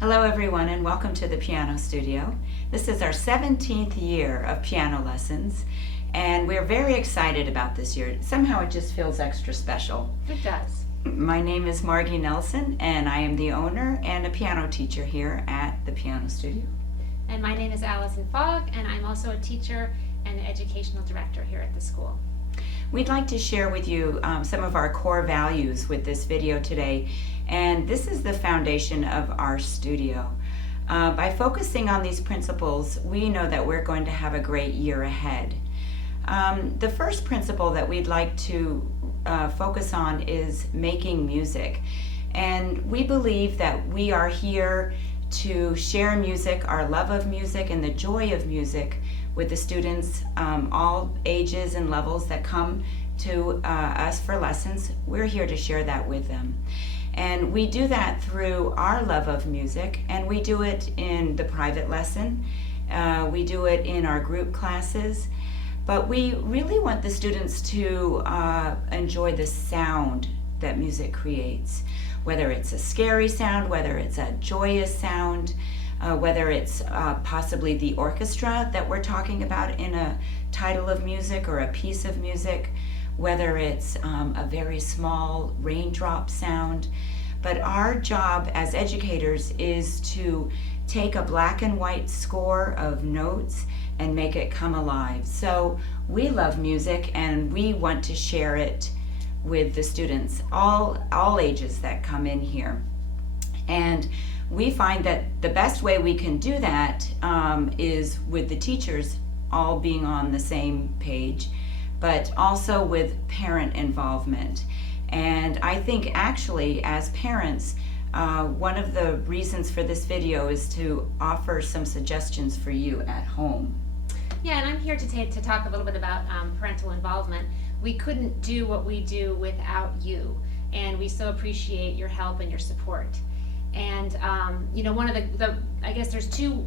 Hello everyone and welcome to the Piano Studio. This is our 17th year of piano lessons and we're very excited about this year. Somehow it just feels extra special. It does. My name is Margie Nelson and I am the owner and a piano teacher here at the Piano Studio. And my name is Allison Fogg, and I'm also a teacher and the educational director here at the school. We'd like to share with you some of our core values with this video today, and this is the foundation of our studio. By focusing on these principles, we know that we're going to have a great year ahead. The first principle that we'd like to focus on is making music, and we believe that we are here to share music, our love of music and the joy of music with the students, all ages and levels that come to us for lessons. We're here to share that with them. And we do that through our love of music, and we do it in the private lesson, we do it in our group classes, but we really want the students to enjoy the sound that music creates. Whether it's a scary sound, whether it's a joyous sound, whether it's possibly the orchestra that we're talking about in a title of music or a piece of music, whether it's a very small raindrop sound. But our job as educators is to take a black and white score of notes and make it come alive. So we love music and we want to share it with the students, all ages that come in here. And we find that the best way we can do that is with the teachers all being on the same page, but also with parent involvement. And I think actually as parents, one of the reasons for this video is to offer some suggestions for you at home. Yeah, and I'm here to talk a little bit about parental involvement. We couldn't do what we do without you, and we so appreciate your help and your support. And one of I guess there's two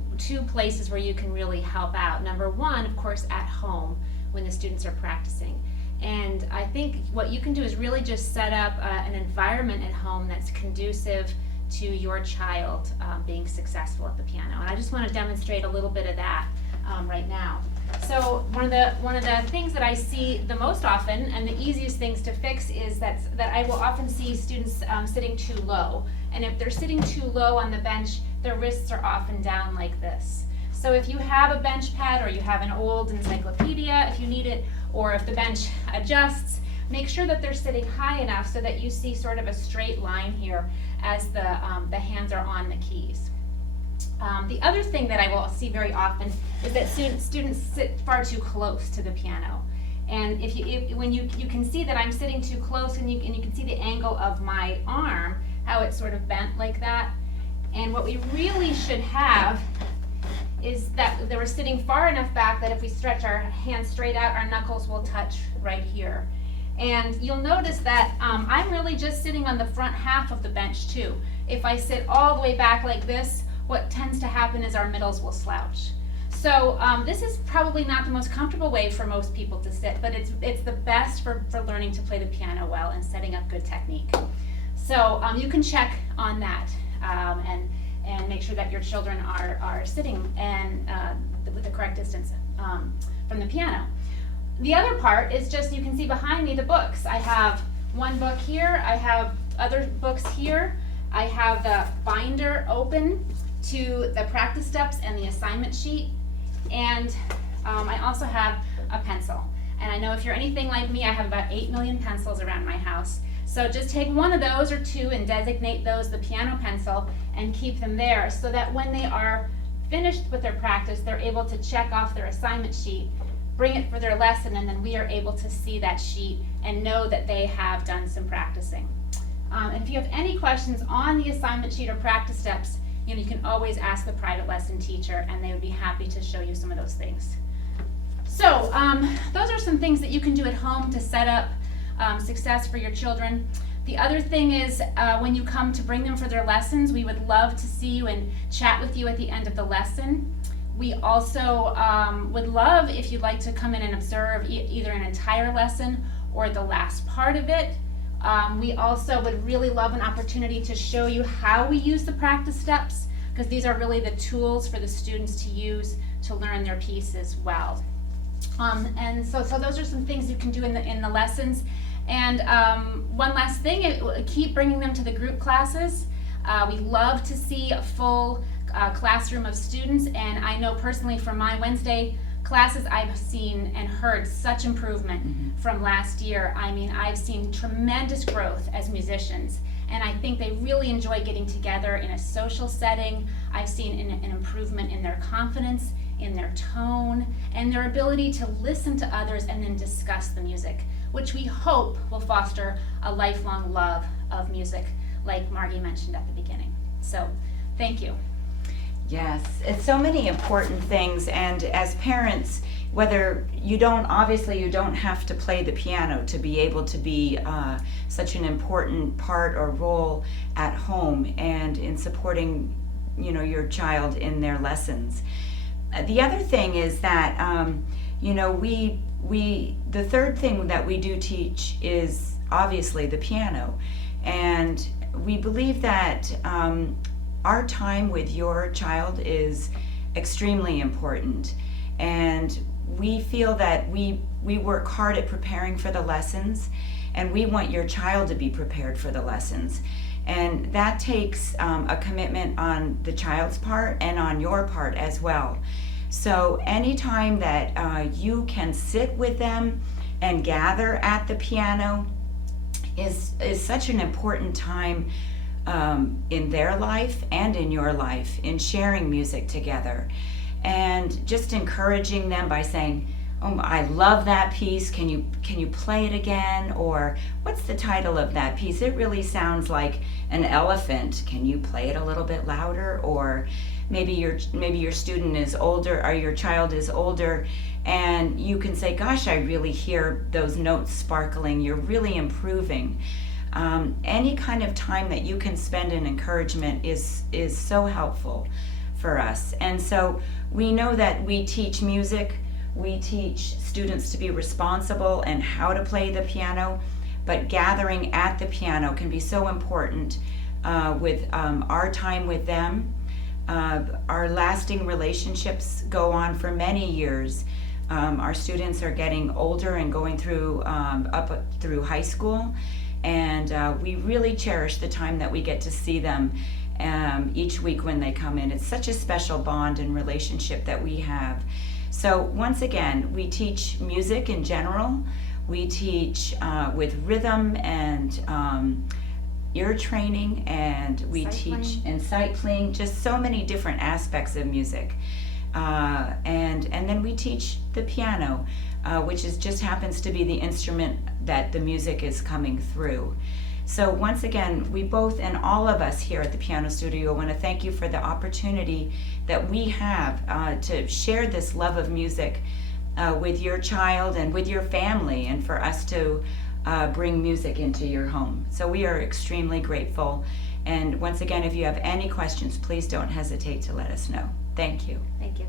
places where you can really help out. Number one, of course, at home when the students are practicing. And I think what you can do is really just set up an environment at home that's conducive to your child being successful at the piano. And I just want to demonstrate a little bit of that right now. So one of the things that I see the most often, and the easiest things to fix, is that I will often see students sitting too low. And if they're sitting too low on the bench, their wrists are often down like this. So if you have a bench pad or you have an old encyclopedia, if you need it, or if the bench adjusts, make sure that they're sitting high enough so that you see sort of a straight line here as the hands are on the keys. The other thing that I will see very often is that students sit far too close to the piano. And when you can see that I'm sitting too close, and you can see the angle of my arm, how it's sort of bent like that. And what we really should have is that they were sitting far enough back that if we stretch our hands straight out, our knuckles will touch right here. And you'll notice that I'm really just sitting on the front half of the bench too. If I sit all the way back like this, what tends to happen is our middles will slouch. So this is probably not the most comfortable way for most people to sit, but it's the best for learning to play the piano well and setting up good technique. So you can check on that and make sure that your children are sitting and with the correct distance from the piano. The other part is just, you can see behind me the books. I have one book here, I have other books here, I have the binder open to the practice steps and the assignment sheet, and I also have a pencil. And I know if you're anything like me, I have about 8 million pencils around my house. So just take one of those or two and designate those the piano pencil and keep them there so that when they are finished with their practice, they're able to check off their assignment sheet, bring it for their lesson, and then we are able to see that sheet and know that they have done some practicing. And if you have any questions on the assignment sheet or practice steps, you can always ask the private lesson teacher, and they would be happy to show you some of those things. So those are some things that you can do at home to set up success for your children. The other thing is when you come to bring them for their lessons, we would love to see you and chat with you at the end of the lesson. We also would love if you'd like to come in and observe either an entire lesson or the last part of it. We also would really love an opportunity to show you how we use the practice steps because these are really the tools for the students to use to learn their pieces well. And so those are some things you can do in the lessons. And one last thing, keep bringing them to the group classes. We love to see a full classroom of students, and I know personally from my Wednesday classes, I've seen and heard such improvement from last year. I mean, I've seen tremendous growth as musicians, and I think they really enjoy getting together in a social setting. I've seen an improvement in their confidence, in their tone, and their ability to listen to others and then discuss the music, which we hope will foster a lifelong love of music, like Margie mentioned at the beginning. So, thank you. Yes, it's so many important things, and as parents, whether you don't have to play the piano to be able to be such an important part or role at home and in supporting, your child in their lessons. The other thing is that, the third thing that we do teach is obviously the piano, and we believe that our time with your child is extremely important, and we feel that we work hard at preparing for the lessons, and we want your child to be prepared for the lessons, and that takes a commitment on the child's part and on your part as well. So anytime that you can sit with them and gather at the piano is such an important time in their life and in your life, in sharing music together, and just encouraging them by saying, "Oh, I love that piece. Can you play it again?" Or, "What's the title of that piece? It really sounds like an elephant. Can you play it a little bit louder?" Or maybe your student is older, or your child is older, and you can say, "Gosh, I really hear those notes sparkling. You're really improving." Any kind of time that you can spend in encouragement is so helpful for us. And so we know that we teach music, we teach students to be responsible and how to play the piano, but gathering at the piano can be so important with our time with them. Our lasting relationships go on for many years. Our students are getting older and going through up through high school, and we really cherish the time that we get to see them each week when they come in. It's such a special bond and relationship that we have. So once again, we teach music in general. We teach with rhythm and ear training, and we teach in sight playing, just so many different aspects of music. And then we teach the piano, which just happens to be the instrument that the music is coming through. So once again, we both and all of us here at the Piano Studio want to thank you for the opportunity that we have to share this love of music with your child and with your family, and for us to bring music into your home. So we are extremely grateful. And once again, if you have any questions, please don't hesitate to let us know. Thank you. Thank you.